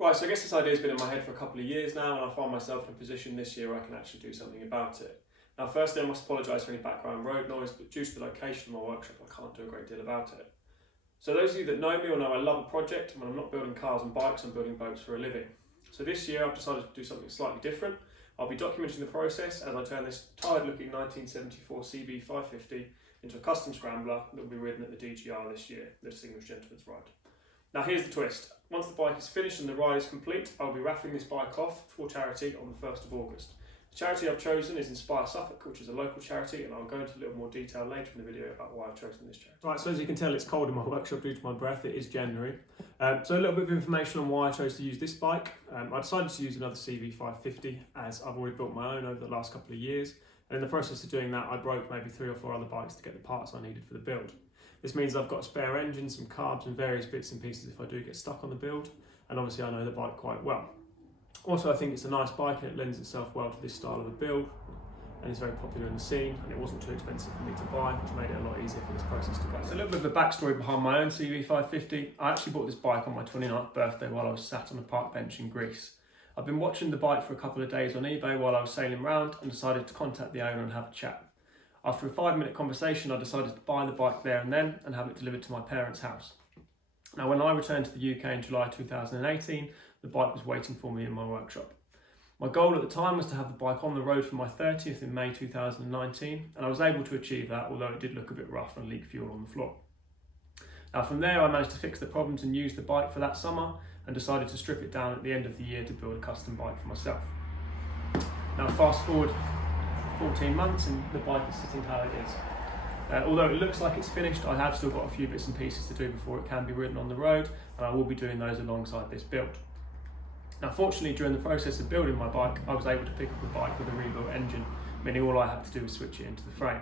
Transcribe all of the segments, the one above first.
Right, so I guess this idea has been in my head for a couple of years now, and I find myself in a position this year where I can actually do something about it. Now, firstly, I must apologise for any background road noise, but due to the location of my workshop, I can't do a great deal about it. So those of you that know me will know I love a project, and when I'm not building cars and bikes, I'm building boats for a living. So this year I've decided to do something slightly different. I'll be documenting the process as I turn this tired-looking 1974 CB550 into a custom Scrambler that will be ridden at the DGR this year, the Distinguished Gentleman's Ride. Now here's the twist. Once the bike is finished and the ride is complete, I'll be raffling this bike off for charity on the 1st of August. The charity I've chosen is Inspire Suffolk, which is a local charity, and I'll go into a little more detail later in the video about why I've chosen this charity. Right, so as you can tell, it's cold in my workshop due to my breath. It is January. So a little bit of information on why I chose to use this bike. I decided to use another CB550 as I've already built my own over the last couple of years. And in the process of doing that, I broke maybe 3 or 4 other bikes to get the parts I needed for the build. This means I've got a spare engine, some carbs and various bits and pieces if I do get stuck on the build. And obviously I know the bike quite well. Also, I think it's a nice bike and it lends itself well to this style of a build, and it's very popular in the scene, and it wasn't too expensive for me to buy, which made it a lot easier for this process to go. So a little bit of a backstory behind my own CB550. I actually bought this bike on my 29th birthday while I was sat on a park bench in Greece. I've been watching the bike for a couple of days on eBay while I was sailing around and decided to contact the owner and have a chat. After a 5-minute conversation, I decided to buy the bike there and then and have it delivered to my parents' house. Now, when I returned to the UK in July 2018, the bike was waiting for me in my workshop. My goal at the time was to have the bike on the road for my 30th in May 2019, and I was able to achieve that, although it did look a bit rough and leak fuel on the floor. Now from there, I managed to fix the problems and use the bike for that summer, and decided to strip it down at the end of the year to build a custom bike for myself. Now fast forward 14 months and the bike is sitting how it is. Although it looks like it's finished, I have still got a few bits and pieces to do before it can be ridden on the road, and I will be doing those alongside this build. Now fortunately, during the process of building my bike, I was able to pick up the bike with a rebuilt engine, meaning all I had to do was switch it into the frame.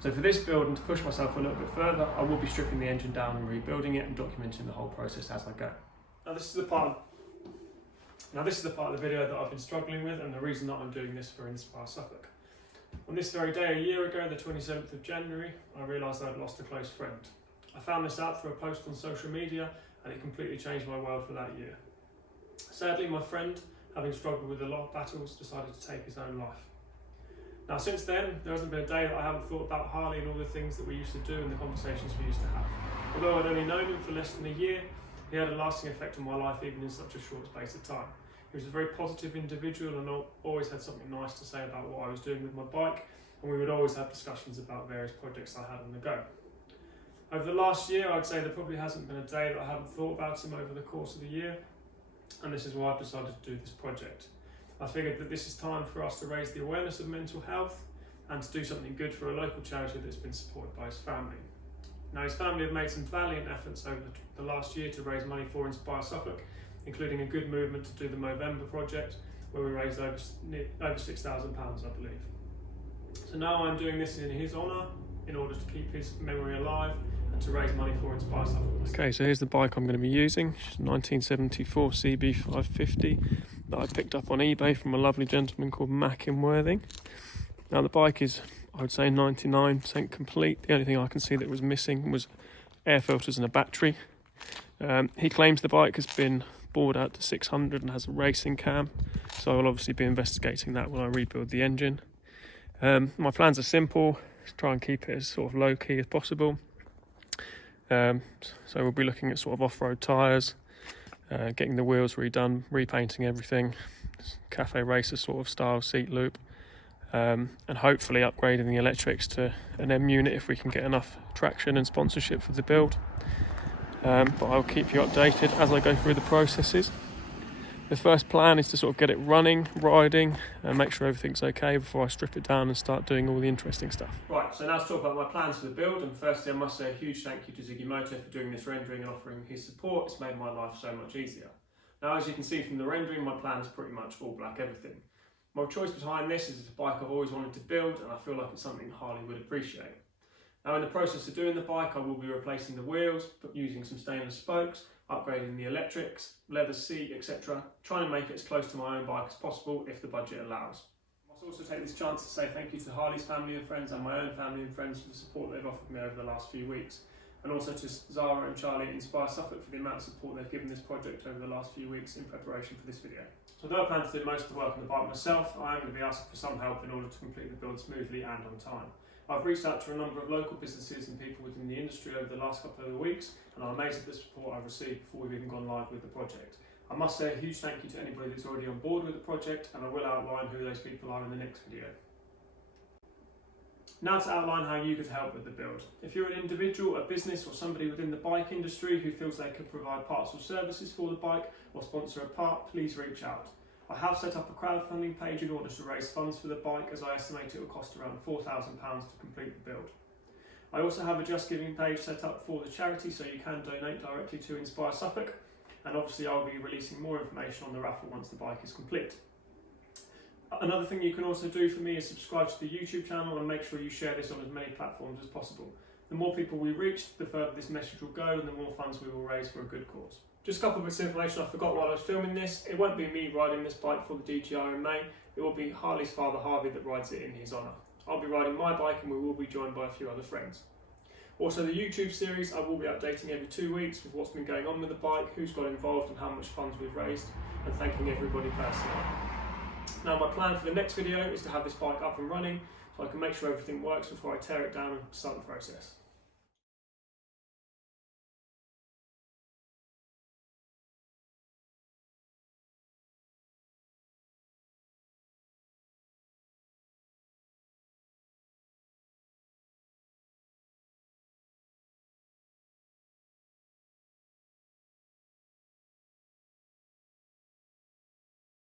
So for this build, and to push myself a little bit further, I will be stripping the engine down and rebuilding it and documenting the whole process as I go. Now this is the part of the video that I've been struggling with, and the reason that I'm doing this for Inspire Suffolk. On this very day a year ago, the 27th of January, I realised I'd lost a close friend. I found this out through a post on social media, and it completely changed my world for that year. Sadly, my friend, having struggled with a lot of battles, decided to take his own life. Now since then, there hasn't been a day that I haven't thought about Harley and all the things that we used to do and the conversations we used to have. Although I'd only known him for less than a year, he had a lasting effect on my life even in such a short space of time. He was a very positive individual and always had something nice to say about what I was doing with my bike, and we would always have discussions about various projects I had on the go. Over the last year, I'd say there probably hasn't been a day that I haven't thought about him over the course of the year, and this is why I've decided to do this project. I figured that this is time for us to raise the awareness of mental health and to do something good for a local charity that's been supported by his family. Now his family have made some valiant efforts over the last year to raise money for Inspire Suffolk, including a good movement to do the Movember project, where we raised over £6,000 I believe. So now I'm doing this in his honour, in order to keep his memory alive and to raise money for Inspire Suffolk. Okay, so here's the bike I'm going to be using, 1974 CB550 that I picked up on eBay from a lovely gentleman called Mac in Worthing. Now the bike is, I would say, 99% complete. The only thing I can see that was missing was air filters and a battery. He claims the bike has been bored out to 600 and has a racing cam, so I will obviously be investigating that when I rebuild the engine. My plans are simple, try and keep it as sort of low key as possible. So we'll be looking at sort of off-road tyres, getting the wheels redone, repainting everything, cafe racer sort of style seat loop, and hopefully upgrading the electrics to an M unit if we can get enough traction and sponsorship for the build. But I'll keep you updated as I go through the processes. The first plan is to sort of get it running, riding, and make sure everything's okay before I strip it down and start doing all the interesting stuff. Right, so now let's talk about my plans for the build, and firstly I must say a huge thank you to CB500 for doing this rendering and offering his support. It's made my life so much easier. Now as you can see from the rendering, my plan is pretty much all black everything. My choice behind this is a bike I've always wanted to build, and I feel like it's something Harley would appreciate. Now in the process of doing the bike, I will be replacing the wheels, but using some stainless spokes, upgrading the electrics, leather seat, etc. Trying to make it as close to my own bike as possible if the budget allows. I must also take this chance to say thank you to Harley's family and friends and my own family and friends for the support they've offered me over the last few weeks. and also to Zara and Charlie at Inspire Suffolk for the amount of support they've given this project over the last few weeks in preparation for this video. So although I plan to do most of the work on the bike myself, I am going to be asking for some help in order to complete the build smoothly and on time. I've reached out to a number of local businesses and people within the industry over the last couple of weeks, and I'm amazed at the support I've received before we've even gone live with the project. I must say a huge thank you to anybody that's already on board with the project, and I will outline who those people are in the next video. Now to outline how you could help with the build. If you're an individual, a business or somebody within the bike industry who feels they could provide parts or services for the bike or sponsor a part, please reach out. I have set up a crowdfunding page in order to raise funds for the bike, as I estimate it will cost around £4,000 to complete the build. I also have a Just Giving page set up for the charity, so you can donate directly to Inspire Suffolk, and obviously I'll be releasing more information on the raffle once the bike is complete. Another thing you can also do for me is subscribe to the YouTube channel and make sure you share this on as many platforms as possible. The more people we reach, the further this message will go and the more funds we will raise for a good cause. Just a couple of bits of information I forgot while I was filming this. It won't be me riding this bike for the DGR in May, it will be Harley's father Harvey that rides it in his honour. I'll be riding my bike and we will be joined by a few other friends. Also the YouTube series, I will be updating every 2 weeks with what's been going on with the bike, who's got involved and how much funds we've raised, and thanking everybody personally. Now my plan for the next video is to have this bike up and running so I can make sure everything works before I tear it down and start the process.